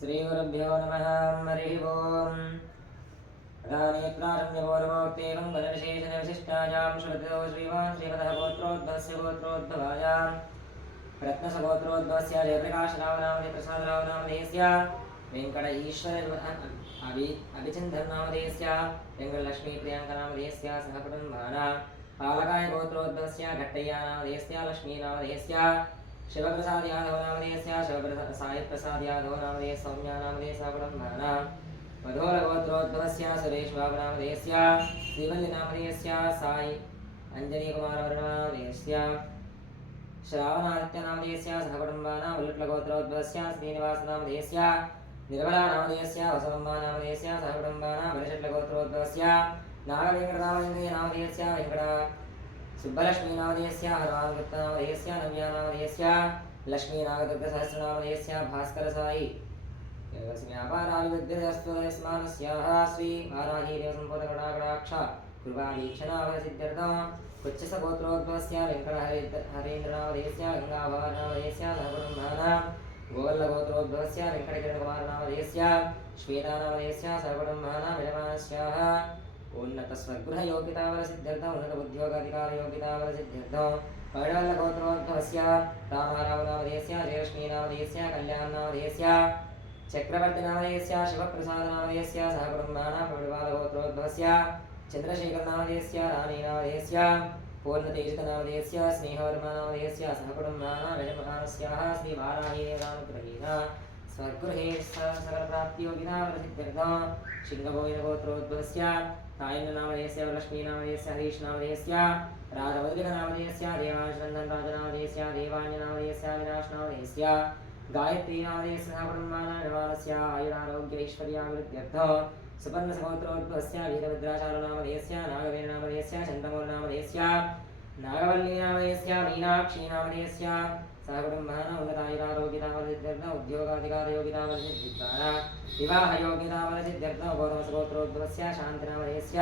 श्रीगुरुभ्यो नमः। हरिः ओम्। प्रारण्यपूर्वोक्तेवं वनविशेषणविशिष्टायां श्रुतितो श्रीमान् श्रीमतः गोत्रोद्भवस्य गोत्रोद्भवायां रत्नसगोत्रोद्भवस्य जयप्रकाशरावनामधेयप्रसादरावनामधेयस्य वेङ्कट ईश्वर अभिचन्दन्नामधेयस्य वेङ्कटलक्ष्मीप्रियाङ्कनामधेयस्य सहकुटुम्बानां पालकाय गोत्रोद्भवस्य घट्टय्यानामधेयस्य लक्ष्मीनामधेयस्य शिवप्रसाद यादव नामधेयस्य साईप्रसाद यादव नामधेय सौम्यानामधेय सहकुटुम्बानां मधोरगोत्रोद्भवस्य सुरेश बाबु नामधेयस्य श्रीवल्ली नामधेयस्य साई अञ्जनीकुमारवर्णनामधेयस्य श्रावणादित्य नामधेयस्य सहकुटुम्बानां उल्लट्लगोत्रोद्भवस्य श्रीनिवास नामधेयस्य निर्मला नामधेयस्य वसवम्मा नामधेयस्य सहकुटुम्बानां वरिषट्लगोत्रोद्भवस्य नागवेङ्कटनामधेय नामधेयस्य वेङ्कट सुब्बलक्ष्मी नामधेयस्य हनुमानगुप्त नामधेयस्य नव्या नामधेयस्य लक्ष्मीनागदुर्गसहस्रनामधेयस्य भास्कर साई व्यापाराभिवृद्धिरस्तुस्मानस्याः श्री वाराहीदेवसम्पूर्णगुणागणाक्ष कृपावीक्षणावसिद्ध्यर्थं कुच्छसगोत्रोद्भवस्य वेङ्कटहरेन्द्रनामधेयस्य गङ्गाभवनामधेयस्य सहकुटुम्बानां गोवल्लगोत्रोद्भवस्य वेङ्कटकिरणकुमारनामधेयस्य श्वेतानामधेयस्य सहकुटुम्बानां विजमानस्याः उन्नत स्वगृहयोगितावरसिद्ध्यर्थं उन्नत उद्योगाधिकारयोगितावरसिद्ध्यर्थं पैडवल्लगोत्रोद्भवस्य रामारावनामधेयस्य जयलक्ष्मीनामधेयस्य कल्याणनामधेयस्य चक्रवर्तिनामधेयस्य शिवप्रसादनामधेयस्य सहकुटुम्बानां पैडवालगोत्रोद्भवस्य चन्द्रशेखरनामधेयस्य राणीनामधेयस्य पूर्णतेजकनामधेयस्य स्नेहवर्मानामधेयस्य सहकुटुम्बानां विजयप्रकाशस्याः श्री वाराहीदेवानुग्रहेण स्वगृहे सकलप्राप्तियोगितावरसिद्ध्यर्थं शिङ्गभोगिनगोत्रोद्भवस्य तायिन्ननामधेयस्य लक्ष्मीनामधेयस्य हरीशनामधेयस्य राजवद्रिकनामधेयस्य देवांशनन्दनराजनामधेयस्य देवान्यनामधेयस्य अविनाशनामधेयस्य गायत्रीनामधेयस्य सहकुटुम्बानां निर्माणस्य आयुरारोग्यैश्वर्याभिवृद्ध्यर्थं सुपर्णसगोत्रोद्भवस्य वीरभद्राचार्यनामधेयस्य नागवेणनामधेयस्य चन्द्रमौळिनामधेयस्य नागवल्लीनामधेयस्य मीनाक्षीनामधेयस्य सहकुटुम्बानां उन्नतायुरारोग्यतावरसिद्ध्यर्थं उद्योगाधिकारयोगितावरसिद्धिद्वारा विवाहयोग्यतावरसिद्ध्यर्थं गौरवसगोत्रोद्भवस्य शान्तिनामधेयस्य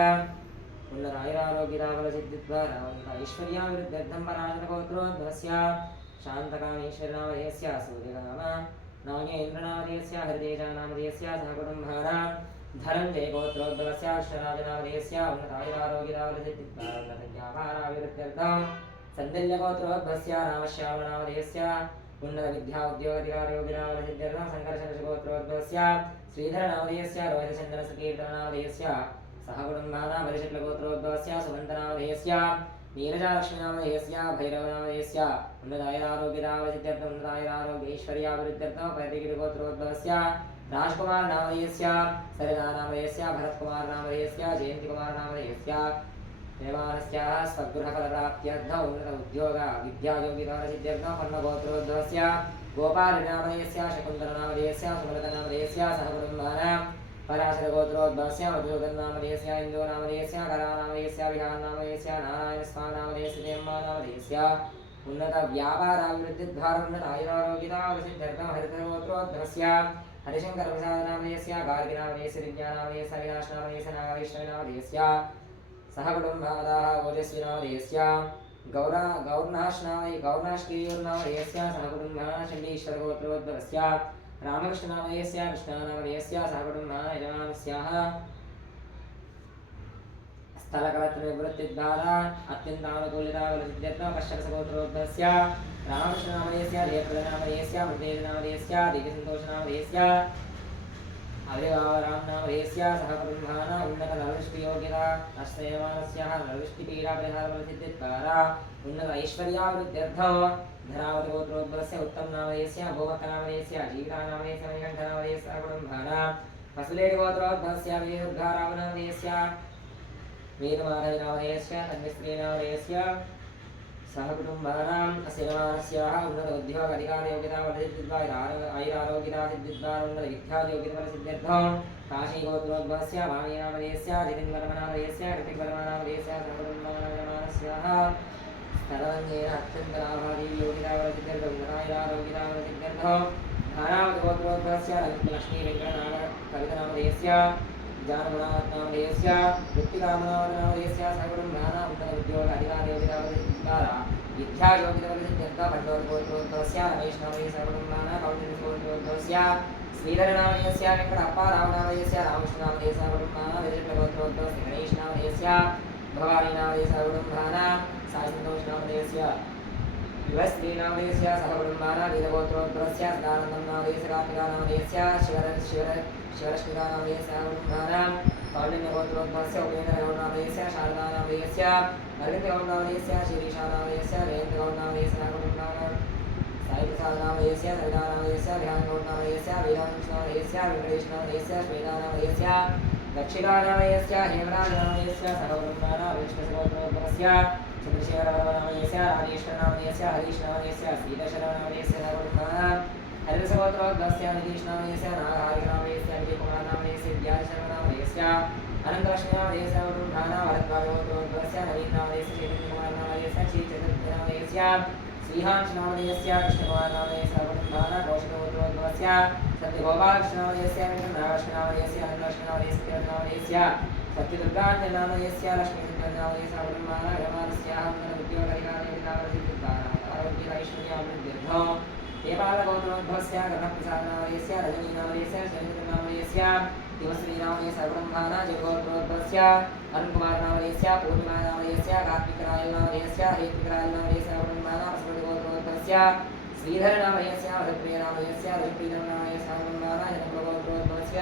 उन्नतायुरारोग्यतावरसिद्धिद्वारा उन्नतैश्वर्याभिवृद्ध्यर्थं पराशरगोत्रोद्भवस्य शान्तकामेश्वरनामधेयस्य सूर्यकाम नागेन्द्रनामधेयस्य हरितेजनामधेयस्य सहकुटुम्बानां धनञ्जयगोत्रोद्भवस्य कृष्णराजनामधेयस्य उन्नतायुरारोग्यतावरसिद्धिद्वारा उन्नतव्यापाराभिवृद्ध्यर्थं सन्दल्यगोत्रोद्भवस्य रामश्यामनामधेयस्य उन्नतविद्या उद्योगाधिकारयोगितावरसिद्ध्यर्थं सङ्कर्षणगोत्रोद्भवस्य श्रीधरनामधेयस्य रोहितचन्द्रसकीर्तननामधेयस्य सहकुटुम्बानां वरिषट्लगोत्रोद्भवस्य सुमन्तनामधेयस्य नीरजालक्ष्मीनामधेयस्य भैरवनामधेयस्य उन्नतायुरारोग्यतावरसिद्ध्यर्थं उन्नतायुरारोग्यैश्वर्याभिवृद्ध्यर्थं पैतृगिरिगोत्रोद्भवस्य राजकुमारनामधेयस्य सरितानामधेयस्य भरतकुमारनामधेयस्य जयन्तिकुमारनामधेयस्य निर्माणस्याः स्वगृहफलप्राप्त्यर्थं उन्नत उद्योग विद्यायोगितावरसिद्ध्यर्थं पन्नगोत्रोद्भवस्य गोपालनामधेयस्य शकुन्तलनामधेयस्य सुमलतनामधेयस्य सहकुटुम्बानां पराशरगोत्रोद्भवस्य मधुसूदननामधेयस्य इन्दोनामधेयस्य करानामधेयस्य विहारनामधेयस्य नारायणस्वामिनामधेयस्य देम्मानामधेयस्य उन्नतव्यापाराभिवृद्धिद्वारा उन्नतायुरारोग्यतावरसिद्ध्यर्थं हरितगोत्रोद्भवस्य हरिशङ्करप्रसादनामधेयस्य गार्गिनामधेयस्य विज्ञानामधेयस्य अविनाशनामधेयस्य नागवैष्णवनामधेयस्य सहकुटुम्बानाः ओजस्विनामधेयस्य गौर्णाश्रीयोर्नामधेयस्य सहकुटुम्बानां चण्डीश्वरगोत्रोद्भवस्य रामकृष्णनामधेयस्य कृष्णानामधेयस्य सहकुटुम्बानां यजमानस्याः स्थलकलत्रनिवृत्तिद्वारा अत्यन्तानुकूलितावरसिद्ध्यर्थं कश्यपसगोत्रोद्भवस्य रामकृष्णनामधेयस्य जयप्रदनामधेयस्य मृतेजनामधेयस्य दिव्यसन्तोषनामधेयस्य अभिभावरामनामधेयस्य सहकुटुम्बानां उन्नतनरदृष्टियोग्यता आश्रयमानस्याः नरदृष्टिपीडापरिहारफलसिद्धिद्वारा उन्नत ऐश्वर्याभिवृद्ध्यर्थं धरावतगोत्रोद्भवस्य उत्तमनामधेयस्य भोमकनामधेयस्य जीवितानामधेयस्य मणिकण्ठनामधेयस्य सहकुटुम्बानां वसुलेटगोत्रोद्भवस्य विजयदुर्गारामनामधेयस्य वेदमाधवनामधेयस्य तन्विस्त्रीनामधेयस्य सहकुटुम्बानां अस्य उन्नत उद्योग अधिकारयोगितावरसिद्धिद्वारा आयुरारोग्यतासिद्धिद्वारा उन्नत विद्यायोगितावरसिद्ध्यर्थं काशीगोत्रोद्भवस्य वाणीनामधेयस्य जितिन्वर्मनामधेयस्य ऋतिक्वर्मनामधेयस्य सहकुटुम्बानां स्थलवन्येन अत्यन्तलाभादियोगितावरसिद्ध्यर्थं उन्नतायुरारोग्यतावरसिद्ध्यर्थं धारावतगोत्रोद्भवस्य लक्ष्मीवेङ्कटनागकवितनामधेयस्य जानगुणानामधेयस्य वृत्तिकामनामधेयस्य सहकुटुम्बानां उन्नत उद्योग अधिकारयोगितावरसिद्धिद्वारा विद्यायोगितावरसिद्ध्यर्थं भट्टोद्भवस्य रमेशनामधेयस्य सहकुटुम्बानां कौटिल्यगोत्रोद्भवस्य श्रीधरनामधेयस्य वेङ्कटप्पारावनामधेयस्य रामकृष्णनामधेयस्य कुटुम्बानां वेदचक्रगोत्रोद्भवस्य गणेशनामधेयस्य भवानीनामधेयस्य कुटुम्बानां सायसन्तोषनामधेयस्य युवस्त्रीनामधेयस्य सहकुटुम्बानां वीरगोत्रोद्भवस्य सदानन्दं नामधेयस्य कार्तिकानामधेयस्य शिवरश्मिकानामधेयस्य कुटुम्बानां कौण्डिन्यगोत्रोद्भवस्य उपेन्द्रगौडनामधेयस्य शारदानामधेयस्य अरविन्दगौडनामधेयस्य श्रीशानामधेयस्य जयन्तगौडनामधेयस्य कुटुम्बानां साईप्रसादनामधेयस्य सवितानामधेयस्य ध्यानगौडनामधेयस्य वेदान्तनामधेयस्य वेङ्कटेशनामधेयस्य श्वेतानामधेयस्य दक्षिणानामधेयस्य हेमराजनामधेयस्य सहकुटुम्बानां विष्णुगोत्रोद्भवस्य चन्द्रशेखरनामधेयस्य राजेश्वरनामधेयस्य हरीशनामधेयस्य श्रीदशनामधेयस्य सहकुटुम्बानां हरिदशगोत्रोद्भवस्य नितीशनामधेयस्य नागहारिकनामधेयस्य विजयकुमारनामधेयस्य विद्याधरनामधेयस्य अनन्तलक्ष्मीनामधेयस्य कुटुम्बानां भरद्वाजगोत्रोद्भवस्य नवीननामधेयस्य चैतन्यकुमारनामधेयस्य श्रीचतुर्थनामधेयस्य श्रीहांशनामधेयस्य कृष्णकुमारनामधेयस्य कुटुम्बानां कौशिकगोत्रोद्भवस्य सत्यगोपालकृष्णनामधेयस्य वेङ्कटनारायणनामधेयस्य अनन्तलक्ष्मीनामधेयस्य तीर्थनामधेयस्य सत्यदुर्गान्यनामधेयस्य लक्ष्मीनामधेयस्य कुटुम्बानां रमानस्याः उद्योगधिकारिकामधेयस्य नेपालगोत्रोद्भवस्य कर्णप्रसादनामधेयस्य रजनीनामधेयस्य शैलेन्द्रनामधेयस्य दिवश्रीनामधेयस्य कुटुम्बानां जयगोत्रोद्भवस्य अरुणकुमारनामधेयस्य पूर्णिमानामधेयस्य कार्तिकरायनामधेयस्य हरित्विकरायनामधेयस्य कुटुम्बानां वसुमतिगोत्रोद्भवस्य श्रीधरनामधेयस्य भरतप्रियनामधेयस्य रजप्रीतनामधेयस्य कुटुम्बानां जनकगोत्रोद्भवस्य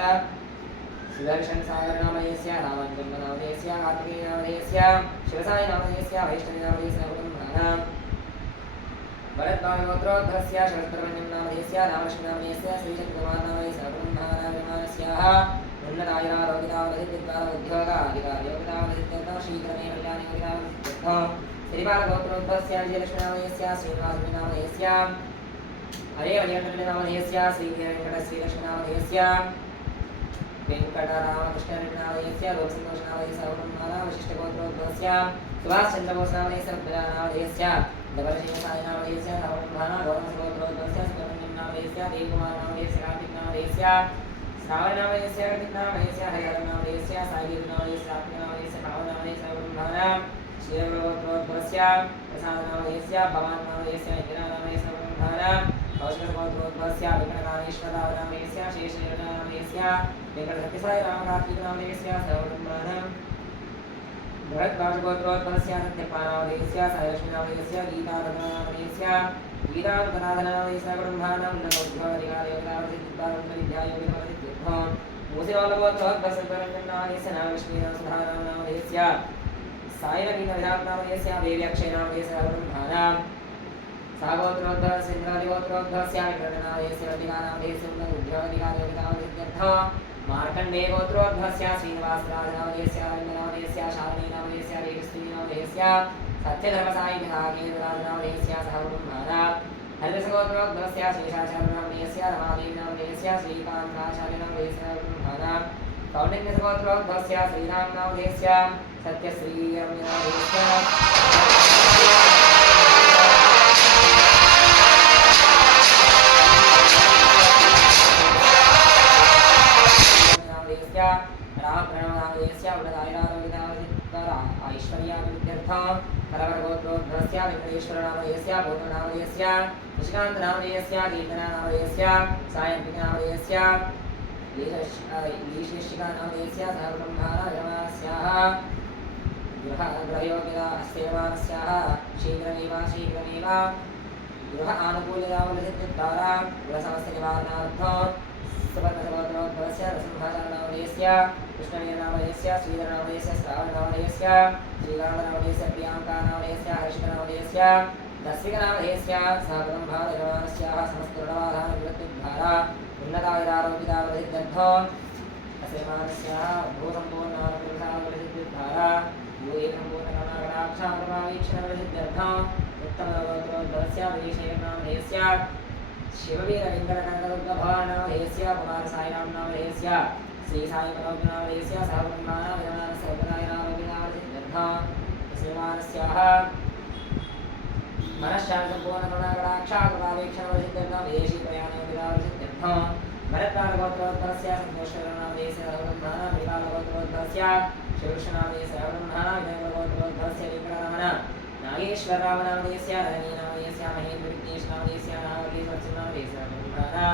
सुदर्शनसागरनामधेयस्य रामचन्द्रनामधेयस्य कार्तिकेयनामधेयस्य शिवसायनामधेयस्य वैष्णवीनामधेयस्य कुटुम्बानां भरद्वाजगोत्रोद्भवस्य शरत्रवन्यनामधेयस्य रामलक्ष्मीनामधेयस्य श्रीचक्रकुमारनामधेयस्य कुटुम्बानां विमानस्याः उन्नतायुरारोग्यतावधिद्विद्वारोद्योगाधिकारयोगितावधित्यर्थं शीघ्रमेव कल्याणयोगितावधित्यर्थं श्रीबालगोत्रोद्भवस्य विजयलक्ष्मीनामधेयस्य श्रीनिवासनामधेयस्य हरेवजयनामधेयस्य श्रीवेङ्कटश्रीलक्ष्मीनामधेयस्य वेङ्कटरामकृष्णनामधेयस्य लोकसन्तोषनामधेयस्य कुटुम्बानां वशिष्ठगोत्रोद्भवस्य सुभाषचन्द्रबोसनामधेयस्य रुद्रनामधेयस्य डबलशेषसायनामधेयस्य कुटुम्बानां गौरवसगोत्रोद्भवस्य सुब्रह्मण्यनामधेयस्य देवकुमारनामधेयस्य कार्तिकनामधेयस्य श्रावणनामधेयस्य कार्तिकनामधेयस्य हरिहरनामधेयस्य साईदेवनामधेयस्य आत्मनामधेयस्य भावनामधेयस्य कुटुम्बानां श्रीरगोत्रोद्भवस्य प्रसादनामधेयस्य भवान्नामधेयस्य इन्द्रनामधेयस्य कुटुम्बानां कौशिकगोत्रोद्भवस्य वेङ्कटनामेश्वरनामधेयस्य शेषनामधेयस्य वेङ्कटसत्यसायरामकार्तिकनामधेयस्य सहकुटुम्बानां भरद्वाजगोत्रोद्भवस्य सत्यपानामधेयस्य सायलक्ष्मीनामधेयस्य गीताधरनामधेयस्य गीताधरनामधेयस्य कुटुम्बानां उन्नतोद्योगाधिकारयोगितावधिविद्यायोगितावधित्यर्थं मूसिवालगोत्रोद्भवस्य सुब्रह्मण्यनामधेयस्य नागलक्ष्मीनामधेयस्य सायनवीनविधानामधेयस्य देव्यक्षयनामधेयस्य कुटुम्बानां सागोत्रोद्भवस्य इन्द्रादिगोत्रोद्भवस्य वेङ्कटनामधेयस्य रतिकानामधेयस्य उन्नतोद्योगाधिकारयोगितावधित्यर्थं मार्कण्डेयगोत्रोद्भवस्य श्रीनिवासराजनामधेयस्य अरविन्दनामधेयस्य शालिनीनामधेयस्य रेखश्रीनामधेयस्य सत्यधर्मसायिविधाकेन्द्रराजनामधेयस्य सहकुटुम्बानां हरिदशगोत्रोद्भवस्य शेषाचार्यनामधेयस्य रमादेवीनामधेयस्य श्रीकान्ताचार्यनामधेयस्य कुटुम्बानां कौण्डिन्यगोत्रोद्भवस्य श्रीरामनामधेयस्य सत्यश्रीरम्यनामधेयस्य रामप्रणवनामधेयस्य ऐश्वर्याभिवृद्ध्यर्थं कलवरगोत्रोद्भवस्य वेङ्कटेश्वरनामधेयस्य भूतनामधेयस्य निशिकान्तनामधेयस्य कीर्तनानामधेयस्य सायन्तिकनामधेयस्य लीशिशिकानामधेयस्य सहकुटुम्बानां विरमास्याः गृहयोगिता सेवानस्याः शीघ्रमेव गृह आनुकूल्यतावलसिद्धिद्वारा गृहसमस्यनिवारणार्थं सुवर्णसगोत्रोद्भवस्य नृसिंहनामधेयस्य कृष्णवीरनामधेयस्य श्रीधरनामधेयस्य श्रावणनामधेयस्य श्रीरामनामधेयस्य प्रियाङ्कानामधेयस्य हर्षिकनामधेयस्य दस्विकनामधेयस्य सहकुटुम्बानां समस्तगुणवाधानविवृत्तिद्वारा उन्नतायुरारोग्यतावधित्यर्थं असेमानस्याः भूसम्पूर्णानुकूलतावलसिद्धिद्वारा भूयेकम्पूर्णकरुणाकटाक्षाप्रभावीक्षणवलसिद्ध्यर्थं उत्तमगोत्रोद्भवस्य विदेशेनामधेयस्य शिववीरलिङ्गनकनकदुर्गभवानामधेयस्य कुमारसायिनामधेयस्य श्रीसायिमनोज्ञनामधेयस्य सहकुटुम्बानां विरमानस्य उपनायनारोग्यतावधित्यर्थं श्रीमानस्याः मनश्शान्तपूर्णकरुणाकटाक्षाप्रभावीक्षणवलसिद्ध्यर्थं विदेशीप्रयाणयोगितावलसिद्ध्यर्थं भरद्वाजगोत्रोद्भवस्य सन्तोषकरनामधेयस्य सहकुटुम्बानां परिपालगोत्रोद्भवस्य श्रीकृष्णनामधेयस्य सहकुटुम्बानां विनयगोत्रोद्भवस्य वेङ्कटरमण नागेश्वररामनामधेयस्य रजनीनामधेयस्य महेन्द्रविघ्नेशनामधेयस्य नागकेशवनामधेयस्य कुटुम्बानां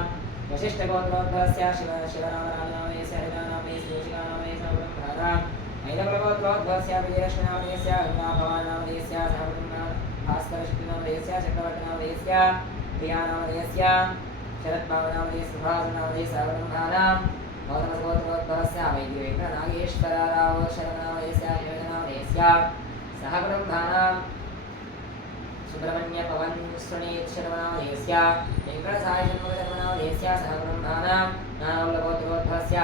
वशिष्ठगोत्रोद्भवस्य शिवनामराजनामयस्य हरिनामयस्य योषिकानामयस्य ब्रह्मणाम् ऐलकुलगोत्रोद्भवस्य विजयलक्ष्मीनामयस्य गङ्गाभवानामयस्य भास्करशक्तिनामयस्य चक्रवर्तिनामयस्य प्रियानामयस्य शरद्भावनामयस्य सुभाषनामयस्य ब्रह्मणाम् गौतमगोत्रोद्भवस्य वैद्यवेङ्कटनागेश्वरराव शरणनामयस्य योजनामयस्य सह ब्रह्मणाम् सुब्रह्मण्य पवन सुनीत शर्मनामयस्य वेङ्कटसाय शर्मनामयस्य सह ब्रह्मणाम् नानावल्लभोत्रोद्भवस्य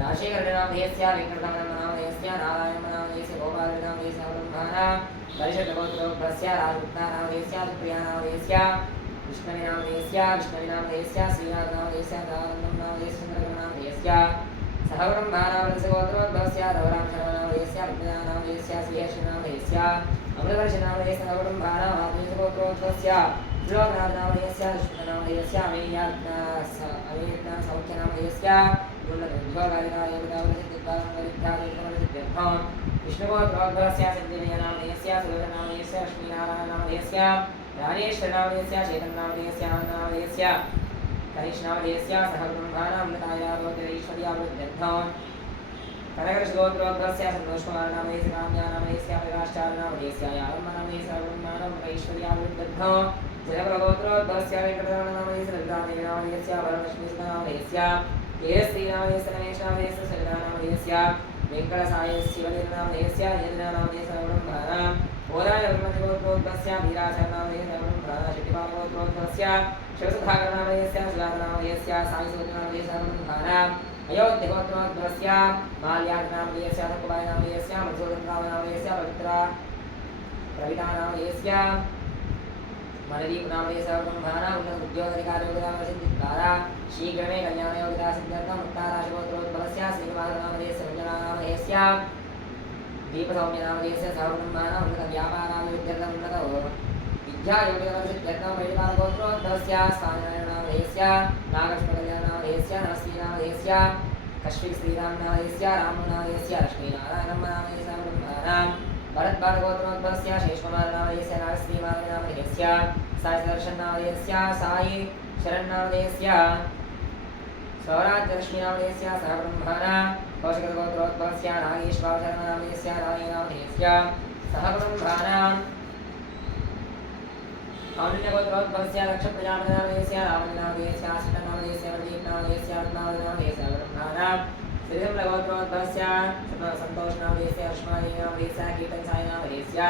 राशेकरणनामयस्य वेङ्कटनामयस्य नारायणनामयस्य गोपालनामयस्य ब्रह्मणाम् परिषद्गोत्रोद्भवस्य राजपुत्रनामयस्य सुप्रियानामयस्य विष्णुनामयस्य श्रीनाथनामयस्य दानन्दनामयस्य सुन्दरनामयस्य सह ब्रह्मणाम् रसगोत्रोद्भवस्य रवराम शर्मनामयस्य विद्यानामयस्य श्रीहर्षनामयस्य अमृतवर्षनामयस्य ब्रह्मणाम् आत्मीयगोत्रोद्भवस्य श्रीलोकनाथनामयस्य विष्णुनामयस्य अमेयज्ञानसौख्यनामयस्य गुणदुर्ध्वकारिकायोगितावृत्तित्वाङ्गविद्यावेदकमलसिद्ध्यर्थम् विष्णुगोत्रोद्भवस्य सञ्जीवनामयस्य सुलोचनामयस्य लक्ष्मीनारायणनामयस्य राजेश्वरनामयस्य चैतन्यनामयस्य आनन्दनामयस्य कनिष्ठनामयस्य सह ब्रह्मणाम् अमृतायारोग्यैश्वर्यावृद्ध्यर्थम् कनकर्षगोत्रोद्भवस्य सन्तोषकुमारनामयस्य काम्यानामयस्य प्रकाशचारनामयस्य यारम्भनामयस्य ब्रह्मणाम् ऐश्वर्यावृद्ध्यर्थम् जयप्रगोत्रोद्भवस्य वेङ्कटरमणनामयस्य ललितादेवीनामयस्य वरलक्ष्मीसुतनामयस्य केयश्रीनामयस्य रमेशनामयस्य सरितानामयस्य वेङ्कटसायस्य शिवलीलनामयस्य नीलनामयस्य ब्रह्मणाम् ओराय ब्रह्मगोत्रोद्भवस्य वीराचरनामयस्य ब्रह्मणाम् शक्तिपालगोत्रोद्भवस्य शिवसुधाकरनामयस्य सुधाकरनामयस्य सायिसूर्यनामयस्य ब्रह्मणाम् अयोध्यगोत्रोद्भवस्य माल्याकनामयस्य तत्कुबायनामयस्य मधुसूदननामयस्य प्रवितानामयस्य मनदीपनामयस्य ब्रह्मणाम् उन्नतोद्योगाधिकारियोगितासिद्धिद्वारा शीघ्रमे कल्याणयोगितासिद्ध्यर्थम् उत्ताराशगोत्रोद्भवस्य श्रीकुमारनामयस्य रञ्जनानामयस्य दीपसौम्यनामयस्य सह ब्रह्मणाम् उन्नतव्यापाराभिवृद्ध्यर्थम् उन्नतो विद्यायोगितासिद्ध्यर्थम् वैदिकालगोत्रोद्भवस्य स्वामिनारायणनामयस्य नागलक्ष्मीकल्याणनामयस्य नमस्तीनामयस्य कश्मीरश्रीरामनामयस्य रामनामयस्य लक्ष्मीनारायणनामयस्य ब्रह्मणाम् भरद्वाजगोत्रोद्भवस्य शेषकुमारनामयस्य नागश्रीमाधवनामयस्य सायदर्शननामयस्य साई शरणनामयस्य स्वराज्यलक्ष्मीनामयस्य सह ब्रह्मणाम् कौशिकगोत्रोद्भवस्य नागेश्वरनामयस्य नारायणनामयस्य सह ब्रह्मणाम् कौण्डिन्यगोत्रोद्भवस्य दक्षप्रजापतिनामयस्य रामनामयस्य आश्रितनामयस्य प्रदीपनामयस्य रत्नावतिनामयस्य ब्रह्मणाम् श्रीधम्रगोत्रोद्भवस्य सन्तोषनामयस्य लक्ष्मणनामयस्य कीर्तनसायनामयस्य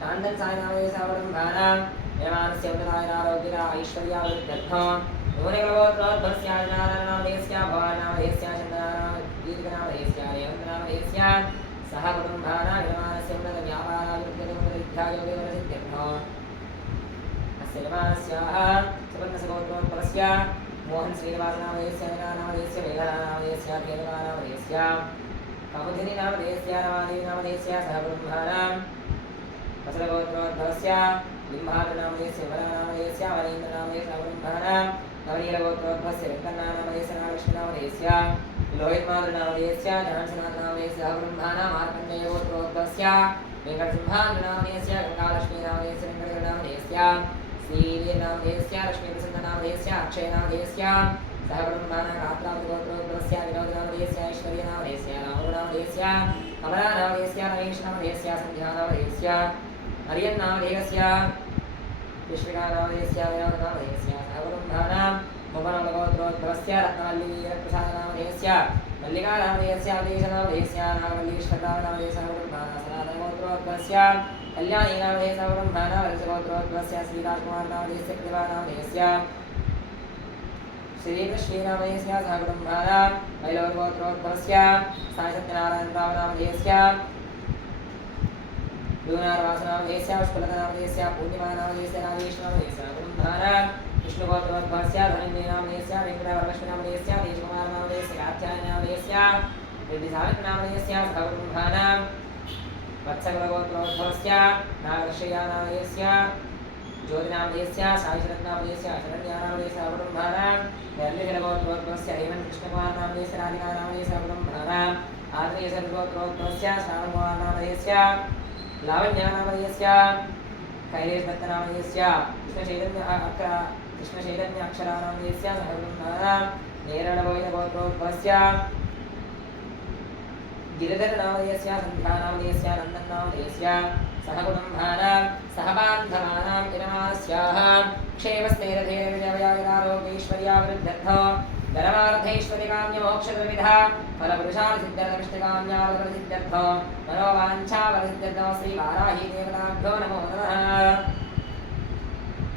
शान्तनसायनामयस्य ब्रह्मणाम् यमानस्य उन्नतायनारोग्यता ऐश्वर्यावृद्ध्यर्थम् नूनगोत्रोद्भवस्य नारायणनामयस्य भवानामयस्य चन्द्रनामयस्य रेवन्तनामयस्य सह ब्रह्मणाम् यमानस्य उन्नतव्यापारावृद्ध्यर्थम् अस्य यमानस्याः सुवर्णसगोत्रोद्भवस्य मोहन श्रीनिवासनामयस्य नामयस्य वेदनामयस्य केतवानामयस्य कौमुदिनीनामयस्य रामादेवीनामयस्य सह ब्रह्मणाम् वसुरगोत्रोद्भवस्य बिम्बादनामयस्य वरनामयस्य वरेन्द्रनामयस्य ब्रह्मणाम् नवनीलगोत्रोद्भवस्य वेङ्कन्नामयस्य नागलक्ष्मीनामयस्य लोहितमाधुनामयस्य जानसनाथनामयस्य ब्रह्मणाम् मार्कण्डेयगोत्रोद्भवस्य वेङ्कटसिंहाद्रिनामयस्य गङ्गालक्ष्मीनामयस्य वेङ्कटगणनामयस्य श्रीवीरनामयस्य लक्ष्मीप्रसन्ननामयस्य अक्षयनामयस्य सह ब्रह्मणाम् गात्रावतिगोत्रोद्भवस्य विनोदनामयस्य ऐश्वर्यनामयस्य रामनामयस्य कमलानामयस्य रमेशनामयस्य सन्ध्यानामयस्य हरियन्नामयस्य कृष्णनामयस्य विनोदनामयस्य सह ब्रह्मणाम् मोहनगोत्रोद्भवस्य रत्नवल्लीवीरप्रसादनामयस्य मल्लिकानामयस्य अवधेशनामयस्य नागवल्लीश्वरनामयस्य ब्रह्मणाम् सनातनगोत्रोद्भवस्य कल्याणीनामयस्य ब्रह्मणाम् रजगोत्रोद्भवस्य श्रीराजकुमारनामयस्य प्रतिभानामयस्य श्रीकृष्णनामयस्य सह ब्रह्मणाम् मैलवरगोत्रोद्भवस्य सायसत्यनारायणरावनामयस्य दूनारवासनामयस्य पुष्पलतानामयस्य पूर्णिमानामयस्य नागेशनामयस्य ब्रह्मणाम् विष्णुगोत्रोद्भवस्य धनञ्जयनामयस्य वेङ्कटवरलक्ष्मीनामयस्य तेजकुमारनामयस्य कात्यायनामयस्य रेड्डिसावित्रनामयस्य सह ब्रह्मणाम् वत्सकुलगोत्रोद्भवस्य नागर्षयानामयस्य ज्योतिनामयस्य सायशरत्नामयस्य शरण्यानामयस्य ब्रह्मणाम् निर्लिखिलगोत्रोद्भवस्य हेमन्तकृष्णकुमारनामयस्य राधिकानामयस्य ब्रह्मणाम् आत्रेयसर्गोत्रोद्भवस्य श्रावणकुमारनामयस्य लावण्यानामयस्य कैलेशदत्तनामयस्य कृष्णचैतन्याक्षरानामयस्य सह ब्रह्मणाम् नेरणवोयगोत्रोद्भवस्य गिरिधरनामधेयस्य सन्ध्यानामधेयस्य नन्दन्नामधेयस्य सह कुटुम्बानां सह बान्धवानाम् इनमास्याः क्षेमस्नैरधेयविजयारोग्यैश्वर्यावृद्ध्यर्थो धनमार्थैश्वर्यकाम्यमोक्षद्रविधः फलपुरुषार्थसिद्ध्यर्थमिष्टकाम्यावरसिद्ध्यर्थो मनोवाञ्छावरसिद्ध्यर्थो श्रीवाराही देवताभ्यो नमो नमः